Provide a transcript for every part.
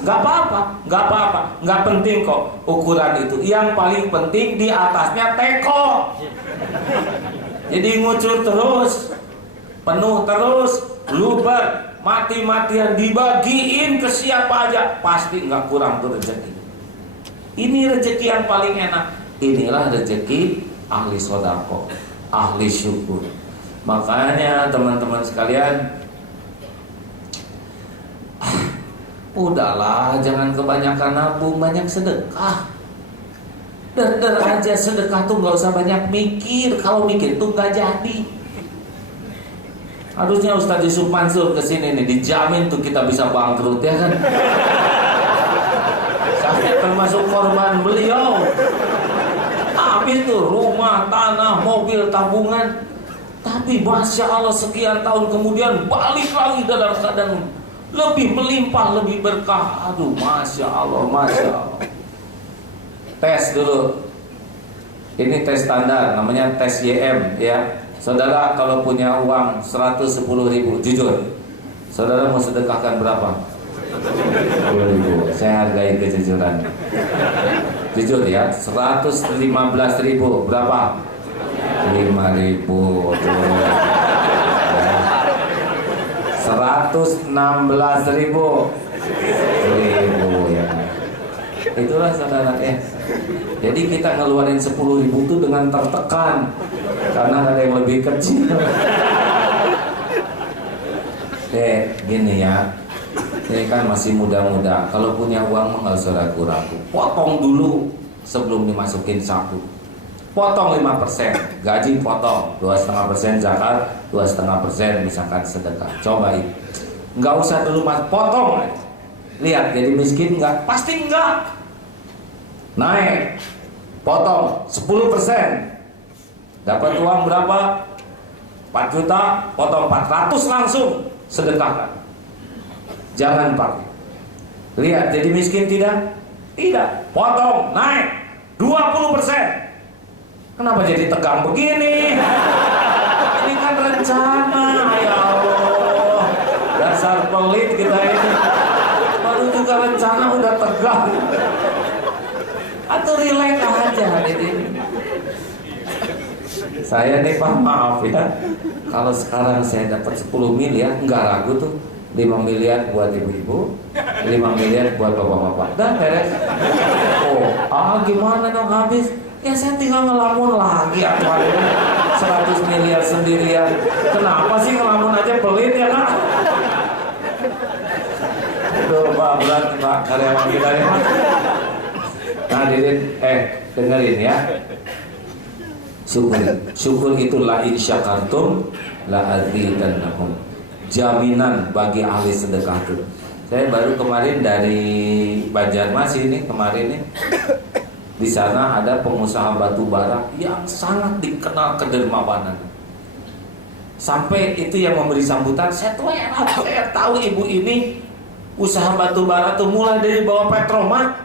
Nggak apa-apa, nggak apa-apa, nggak penting kok ukuran itu. Yang paling penting di atasnya teko. Jadi ngucur terus, penuh terus, luber, mati-matian dibagiin ke siapa aja, pasti nggak kurang tuh rezeki. Ini rezeki yang paling enak. Inilah rezeki ahli sodako, ahli syukur. Makanya teman-teman sekalian, udahlah, jangan kebanyakan nabung, banyak sedekah. Der aja sedekah tuh nggak usah banyak mikir. Kalau mikir tuh nggak jadi. Harusnya Ustaz Yusuf Mansur kesini nih, dijamin tuh kita bisa bangkrut ya kan. Saya termasuk korban beliau. Habis tuh rumah, tanah, mobil, tabungan. Tapi Masya Allah sekian tahun kemudian balik lagi dalam keadaan lebih melimpah, lebih berkah. Aduh, Masya Allah, Masya Allah. Tes dulu. Ini tes standar, namanya tes YM ya. Saudara kalau punya uang 110.000, jujur, saudara mau sedekahkan berapa? 10.000. Saya hargai kejujuran. Jujur ya, 115.000 berapa? 5.000. 116.000 ya. Itulah saudara ya. Jadi kita ngeluarin 10.000 itu dengan tertekan, karena ada yang lebih kecil. Gini ya, ini kan masih muda-muda. Kalau punya uang nggak usah ragu-ragu. Potong dulu sebelum dimasukin saku. Potong 5%, gaji potong 2,5% zakat, 2,5% misalkan sedekah. Cobain, nggak usah dulu mas, potong. Lihat jadi miskin nggak? Pasti nggak. Naik, potong 10%. Dapat uang berapa? 4 juta, potong 400 langsung sedekahkan. Jangan pakai. Lihat jadi miskin tidak? Tidak. Potong, naik 20%. Kenapa jadi tegang begini? Ini kan rencana. Ya Allah, dasar pelit kita ini. Baru juga rencana udah tegang. Atau relax aja ini. Saya nih Pak, maaf ya, kalau sekarang saya dapat 10 miliar, nggak ragu tuh. 5 miliar buat ibu-ibu, 5 miliar buat bapak-bapak. Dan beres. Gimana dong habis? Ya saya tinggal ngelamun lagi. 100 miliar sendirian. Kenapa sih ngelamun aja pelit ya kan? Aduh Pak, berat Pak, karyawan kita ya. Nah dengerin ya. Syukur itu la in syakartum la azidannakum. Jaminan bagi ahli sedekah itu. Saya baru kemarin dari Banjarmasin ini kemarin nih. Di sana ada pengusaha batu bara yang sangat dikenal kedermawanan. Sampai itu yang memberi sambutan, saya tahu ibu ini usaha batu bara tuh mulai dari bawah Petromat.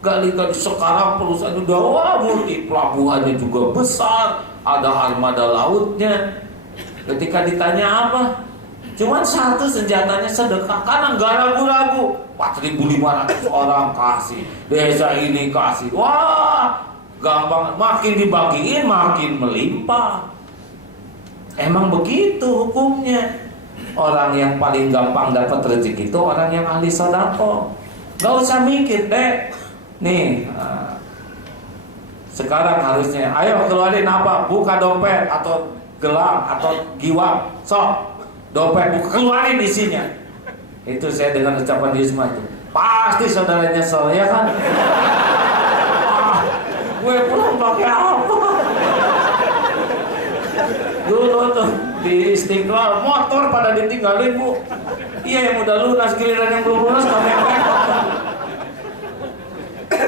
Kali-kali sekarang perusahaan udah multi, pelabuhannya juga besar, ada armada lautnya. Ketika ditanya apa, cuman satu senjatanya sedekah, karena nggak ragu-ragu. 4.500 orang kasih, desa ini kasih, wah gampang, makin dibagiin makin melimpah. Emang begitu hukumnya. Orang yang paling gampang dapat rezeki itu orang yang ahli sedekah. Nggak usah mikir deh. Nih, sekarang harusnya, ayo keluarin apa? Buka dompet atau gelang atau giwang, sok dompet buka, keluarin isinya. Itu saya dengan ucapan Yusma itu, pasti saudara nyesel ya kan? Gue pulang pakai apa? Dulu tuh di Istiqlal motor pada ditinggalin bu. Iya yang udah lunas, giliran yang belum lunas kami yang repot.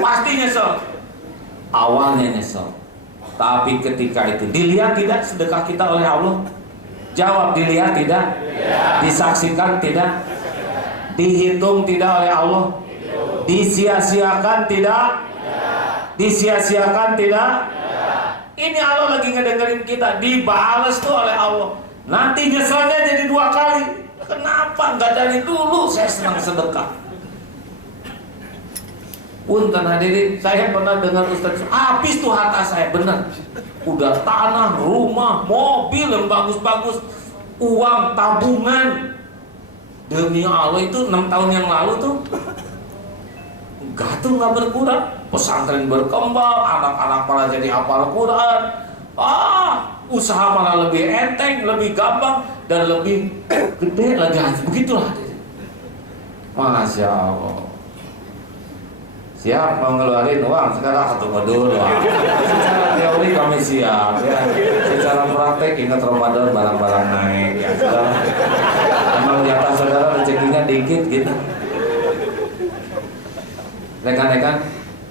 Pasti nyesel. Awalnya nyesel, tapi ketika itu dilihat tidak sedekah kita oleh Allah? Jawab, dilihat tidak? Disaksikan tidak? Dihitung tidak oleh Allah? Disia-siakan tidak? Disia-siakan tidak? Ini Allah lagi ngedengerin kita, dibales tuh oleh Allah. Nanti nyeselnya jadi 2 kali. Kenapa? Nggak dari dulu saya senang sedekah. Punten hadirin, saya pernah dengar Ustaz, habis tuh harta saya, benar. Udah tanah, rumah, mobil yang bagus-bagus, uang tabungan. Demi Allah itu 6 tahun yang lalu tuh enggak tuh nggak berkurang. Pesantren berkembang, anak-anak malah jadi hafal Quran. Usaha malah lebih enteng, lebih gampang, dan lebih gede lagi. Begitulah. Masya Allah. Siap mau ngeluarin uang sekarang ketemu dulu. Secara teori kami siap ya. Secara praktek ingat Ramadan barang-barang naik ya. Saudara. Emang jatah saudara rezekinya dikit gitu. Rekan-rekan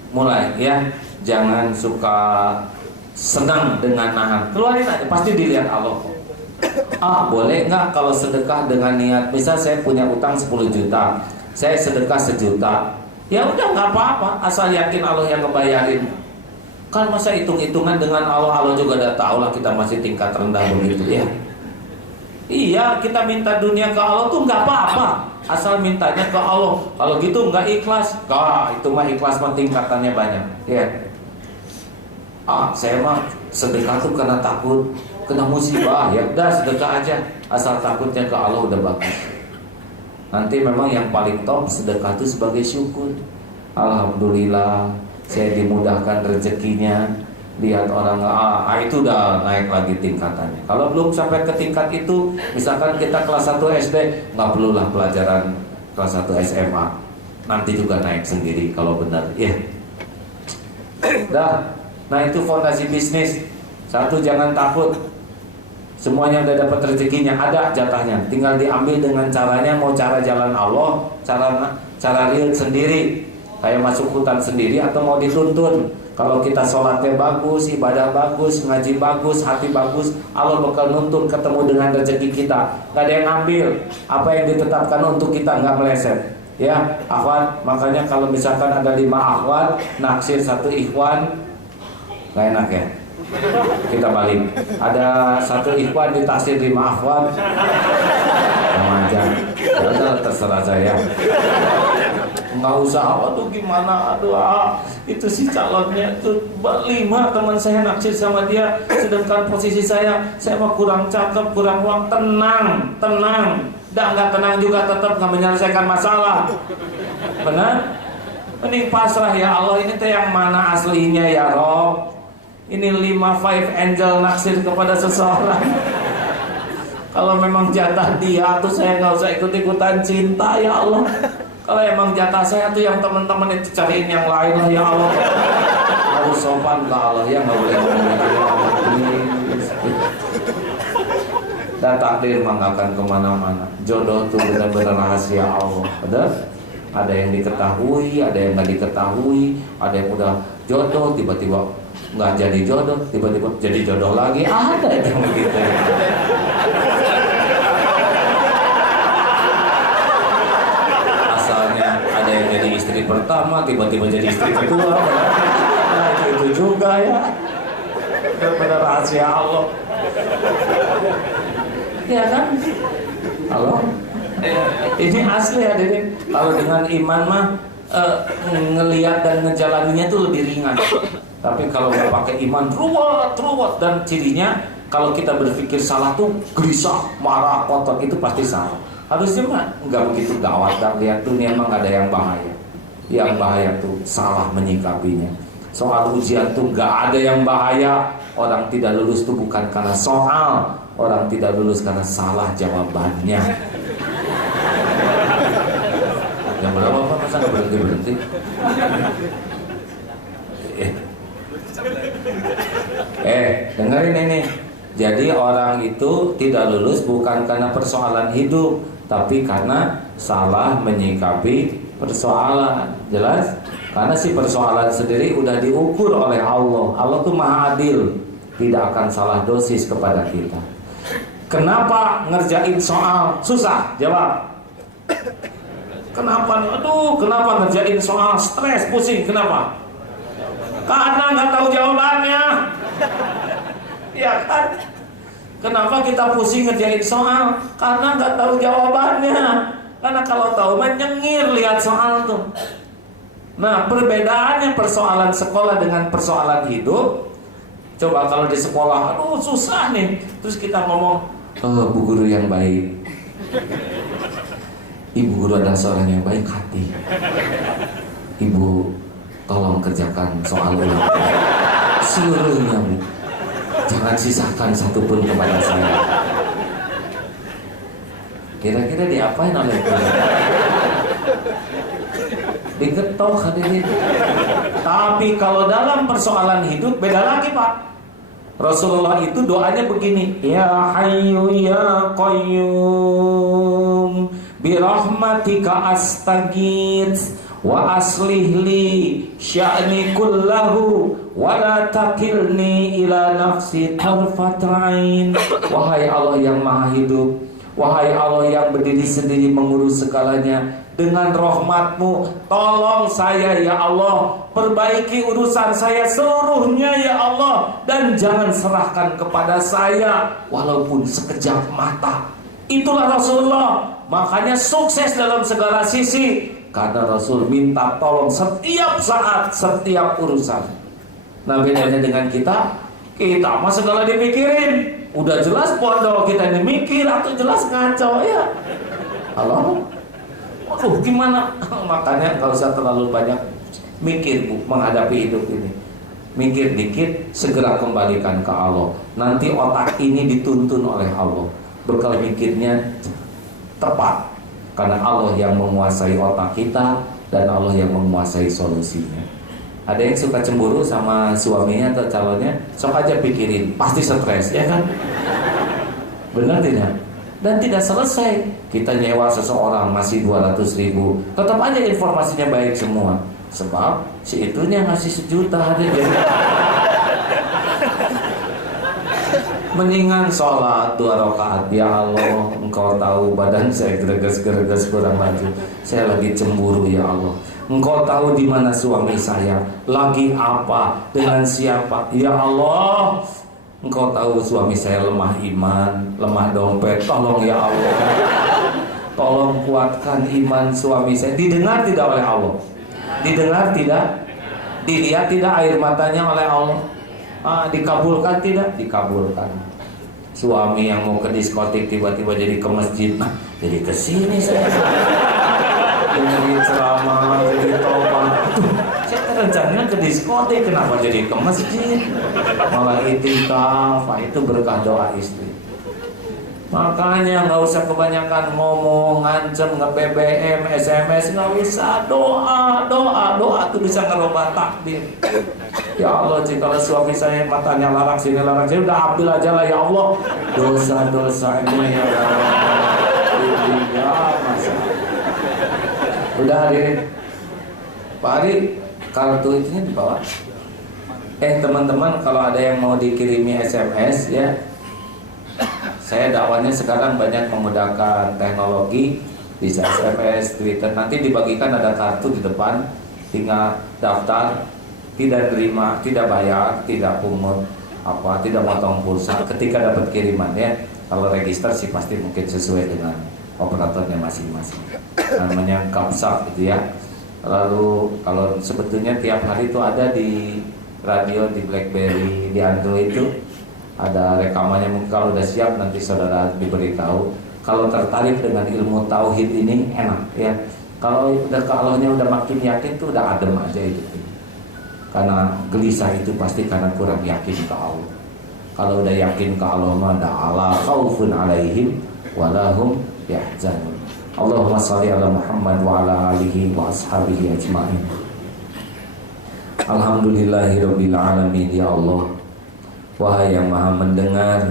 mulai ya. Jangan suka senang dengan nahan. Keluarin aja pasti dilihat Allah. Boleh nggak kalau sedekah dengan niat, misal saya punya utang 10 juta, saya sedekah 1 juta. Ya udah nggak apa-apa, asal yakin Allah yang ngebayarin. Kan masa hitung-hitungan dengan Allah juga udah tahu lah kita masih tingkat rendah begitu ya. Iya, kita minta dunia ke Allah tuh nggak apa-apa, asal mintanya ke Allah. Kalau gitu nggak ikhlas, itu mah ikhlas mah tingkatannya banyak. Ya. Saya mah sedekah tuh karena takut kena musibah. Ya udah sedekah aja, asal takutnya ke Allah udah bagus. Nanti memang yang paling top sedekah itu sebagai syukur. Alhamdulillah saya dimudahkan rezekinya. Lihat orang itu udah naik lagi tingkatannya. Kalau belum sampai ke tingkat itu, misalkan kita kelas 1 SD, nggak perlulah pelajaran kelas 1 SMA. Nanti juga naik sendiri kalau benar. Ya. Nah itu fondasi bisnis. 1, jangan takut. Semuanya udah dapat rezekinya, ada jatahnya. Tinggal diambil dengan caranya, mau cara jalan Allah, cara real sendiri. Kayak masuk hutan sendiri atau mau dituntun. Kalau kita sholatnya bagus, ibadah bagus, ngaji bagus, hati bagus, Allah bakal nuntun ketemu dengan rezeki kita. Gak ada yang ambil. Apa yang ditetapkan untuk kita gak meleset. Ya, akhwat, makanya kalau misalkan ada 5 akhwat, naksir 1 ikhwan, gak enak ya. Kita balik. Ada 1 ikhwan ditaksir 5 akhwat. Sama aja. Ya terserah saya. Nggak usah, waduh gimana, itu si calonnya tuh 5 teman saya naksir sama dia, sedangkan posisi saya mah kurang cakep, kurang uang. Tenang. Nggak tenang juga tetap nggak menyelesaikan masalah. Benar? Mending pasrah ya Allah, ini teh yang mana aslinya ya Rob. Ini 5 angel naksir kepada seseorang. Kalau memang jatah dia tuh saya nggak usah ikut-ikutan cinta ya Allah. Kalau emang jatah saya tuh yang teman-teman itu cariin yang lain lah ya Allah. Harus sopan ke Allah ya, nggak boleh ngomong gitu. Dan takdir mah nggak akan kemana-mana. Jodoh tuh benar-benar rahasia Allah. Ada yang diketahui, ada yang nggak diketahui, ada yang udah jodoh tiba-tiba nggak jadi jodoh, tiba-tiba jadi jodoh lagi. Ada yang begitu. Jadi istri pertama tiba-tiba jadi istri kedua. Nah itu juga ya, benar rahasia Allah ya kan. Allah ini asli hadirin. Kalau dengan iman mah ngelihat dan ngejalaninya tuh lebih ringan. Tapi kalau nggak pakai iman ruwet dan cirinya kalau kita berpikir salah tuh gelisah, marah, kotor, itu pasti salah. Harusnya mah nggak begitu gawat. Dan lihat dunia emang nggak ada yang bahaya. Yang bahaya tuh salah menyikapinya. Soal ujian tuh nggak ada yang bahaya. Orang tidak lulus tuh bukan karena soal, orang tidak lulus karena salah jawabannya. Yang berapa Pak? Masa nggak berhenti? Dengerin ini. Jadi orang itu tidak lulus bukan karena persoalan hidup, tapi karena salah menyikapi persoalan. Jelas? Karena si persoalan sendiri udah diukur oleh Allah. Allah tuh maha adil, tidak akan salah dosis kepada kita. Kenapa ngerjain soal susah? Jawab. Kenapa? Kenapa ngerjain soal stres, pusing? Kenapa? Karena nggak tahu jawabannya. Ya kan? Kenapa kita pusing ngerjain soal? Karena nggak tahu jawabannya. Karena kalau tahu mah nyengir lihat soal tuh. Nah, perbedaannya persoalan sekolah dengan persoalan hidup. Coba kalau di sekolah, aduh susah nih. Terus kita ngomong, oh, Bu Guru yang baik. Ibu Guru adalah seorang yang baik hati. Ibu, tolong kerjakan soal ulang seluruhnya, Bu. Jangan sisakan satupun kepada saya. Kira-kira diapain oleh guru? Digetok hadirin. Tapi kalau dalam persoalan hidup beda lagi, Pak. Rasulullah itu doanya begini, ya hayyu ya qayyum birahmatika astaghits wa aslih li sya'ni kullahu wa la takilni ila nafsi tarfat ain. Wahai Allah yang maha hidup, wahai Allah yang berdiri sendiri mengurus segalanya, dengan rahmat-Mu tolong saya ya Allah, perbaiki urusan saya seluruhnya ya Allah, dan jangan serahkan kepada saya walaupun sekejap mata. Itulah Rasulullah. Makanya sukses dalam segala sisi, karena Rasul minta tolong setiap saat, setiap urusan. Nah, bedanya dengan kita mah segala dipikirin. Udah jelas bodoh kita ini mikir, atau jelas ngaco ya. Halo? Aduh, gimana? Makanya gak usah terlalu banyak mikir, Bu, menghadapi hidup ini. Mikir dikit, segera kembalikan ke Allah. Nanti otak ini dituntun oleh Allah. Bekal mikirnya tepat, karena Allah yang menguasai otak kita dan Allah yang menguasai solusinya. Ada yang suka cemburu sama suaminya atau calonnya, sok aja pikirin, pasti stres, ya kan? Benar tidak? Dan tidak selesai. Kita nyewa seseorang masih 200.000, tetap aja informasinya baik semua. Sebab si itunya ngasih 1 juta hari dia. Mendingan sholat 2 rakaat. Ya Allah, Engkau tahu badan saya gereges-gereges kurang maju. Saya lagi cemburu ya Allah. Engkau tahu di mana suami saya, lagi apa, dengan siapa. Ya Allah, Engkau tahu suami saya lemah iman, lemah dompet. Tolong ya Allah, tolong kuatkan iman suami saya. Didengar tidak oleh Allah? Didengar tidak? Dilihat tidak air matanya oleh Allah? Dikabulkan tidak? Dikabulkan. Suami yang mau ke diskotik tiba-tiba jadi ke masjid, jadi ke sini saya. Jadi ceramah, jadi tobat. Saya rencananya ke diskotik, kenapa jadi ke masjid? Malah itikaf. Itu berkah doa istri. Makanya nggak usah kebanyakan ngomong, ngancem, nge-BBM, SMS, nggak bisa. Doa tuh bisa ngerubah takdir. Ya Allah, jika suami saya matanya larang sini larang sini, udah ambil aja lah ya Allah dosa-dosanya ya Allah. Ya masa. Udah hadirin. Pak Ari, kartu itu dibawa. Teman-teman, kalau ada yang mau dikirimi SMS ya, saya dakwanya sekarang banyak menggunakan teknologi, bisa SMS, Twitter. Nanti dibagikan ada kartu di depan, tinggal daftar, tidak terima, tidak bayar, tidak pungut tidak motong pulsa ketika dapat kiriman ya. Kalau register sih pasti mungkin sesuai dengan operatornya masing-masing. Namanya Kapsap gitu ya. Lalu kalau sebetulnya tiap hari itu ada di radio, di BlackBerry, di Android itu ada rekamannya. Mungkin kalau udah siap nanti saudara diberitahu. Kalau tertarik dengan ilmu tauhid ini enak ya. Kalau udah ke Allahnya udah makin yakin tuh udah adem aja itu. Karena gelisah itu pasti karena kurang yakin ke Allah. Kalau udah yakin ke Allah mah la khaufun alaihim walahum yahzanun. Allahumma shalli ala Muhammad wa ala alihi wa ashabihi ajmain. Alhamdulillahirabbil alamin. Ya Allah, wahai yang maha mendengar,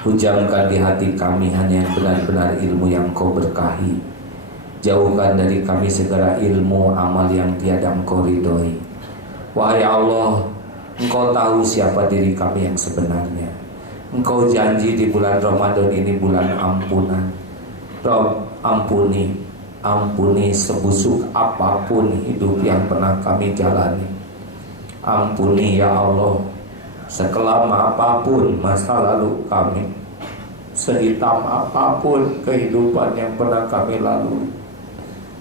hujamkan di hati kami hanya yang benar-benar ilmu yang Kau berkahi. Jauhkan dari kami segala ilmu amal yang tiada Engkau ridhoi. Wahai Allah, Engkau tahu siapa diri kami yang sebenarnya. Engkau janji di bulan Ramadan ini bulan ampunan. Rob, ampuni sebusuk apapun hidup yang pernah kami jalani. Ampuni ya Allah, sekelam apapun masa lalu kami, sehitam apapun kehidupan yang pernah kami lalui.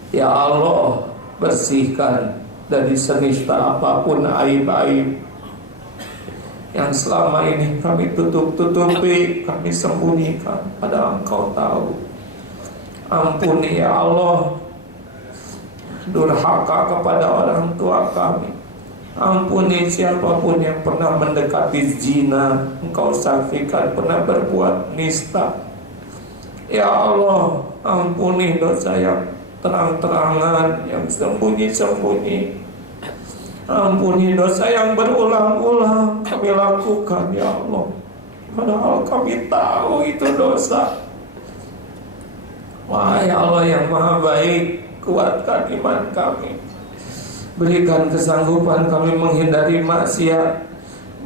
Ya Allah, bersihkan dari senista apapun aib-aib yang selama ini kami tutup-tutupi, kami sembunyikan, padahal Engkau tahu. Ampuni ya Allah durhaka kepada orang tua kami. Ampuni siapapun yang pernah mendekati zina, Engkau saksikan pernah berbuat nista. Ya Allah, ampuni dosa yang terang-terangan, yang sembunyi-sembunyi. Ampuni dosa yang berulang-ulang kami lakukan ya Allah, padahal kami tahu itu dosa. Wahai Allah yang maha baik, kuatkan iman kami. Berikan kesanggupan kami menghindari maksiat.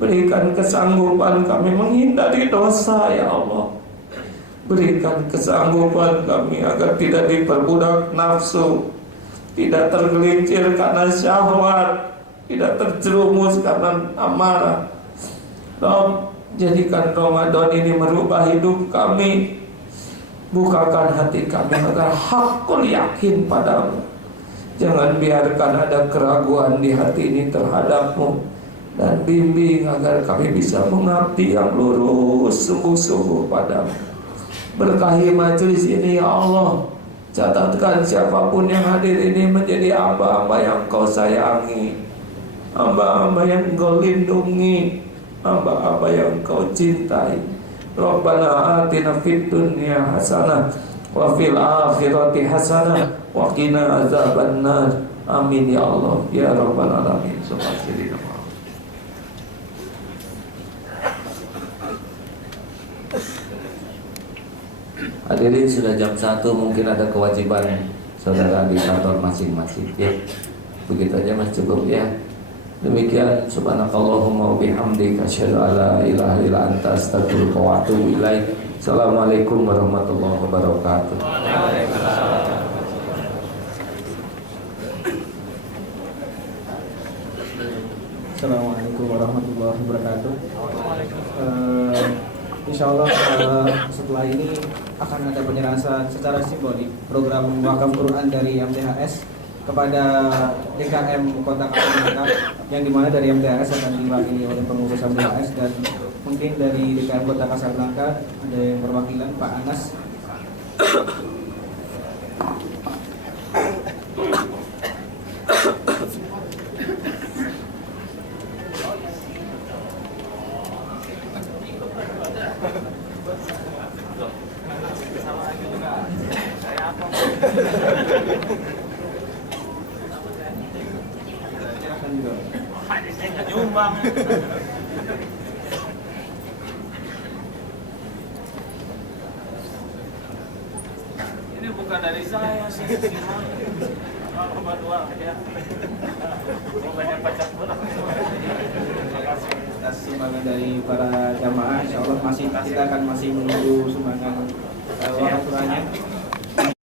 Berikan kesanggupan kami menghindari dosa ya Allah. Berikan kesanggupan kami agar tidak diperbudak nafsu, tidak tergelincir karena syahwat, tidak terjerumus karena amarah. Rabb, jadikan Ramadan ini merubah hidup kami. Bukakan hati kami agar hakul yakin padamu. Jangan biarkan ada keraguan di hati ini terhadapmu. Dan bimbing agar kami bisa mengabdi yang lurus sungguh-sungguh padamu. Berkahi majelis ini ya Allah. Catatkan siapapun yang hadir ini menjadi hamba-hamba yang Kau sayangi, hamba-hamba yang Kau lindungi, hamba-hamba yang Kau cintai. Rabbana atina fid dunya hasanah wa fil akhirati hasanah wa qina azabannar. Amin ya Allah ya rabbal alamin. Hadirin, sudah jam 1, mungkin ada kewajiban saudara di kantor masing-masing ya. Begitu aja Mas, cukup ya. Demikian, subhanakallahumma wa bihamdika asyhadu an la ilaha illa anta astaghfiruka wa atubu ilaik. Assalamualaikum warahmatullahi wabarakatuh. Assalamualaikum warahmatullahi wabarakatuh. Insyaallah setelah ini akan ada penyerahan secara simbolik program wakaf Quran dari MTHS kepada DKM Kota Kasablanka, yang dimana dari MTHS akan diwakili oleh pengurus MTHS, dan mungkin dari DKM Kota Kasablanka ada yang perwakilan Pak Anas. Nyumbang. Ini bukan dari saya sih. Berdua ya. Banyak pajak pula. Terima kasih atas sumbangan dari para jamaah. Insyaallah kita akan masih menunggu sumbangan wakaf Qurannya.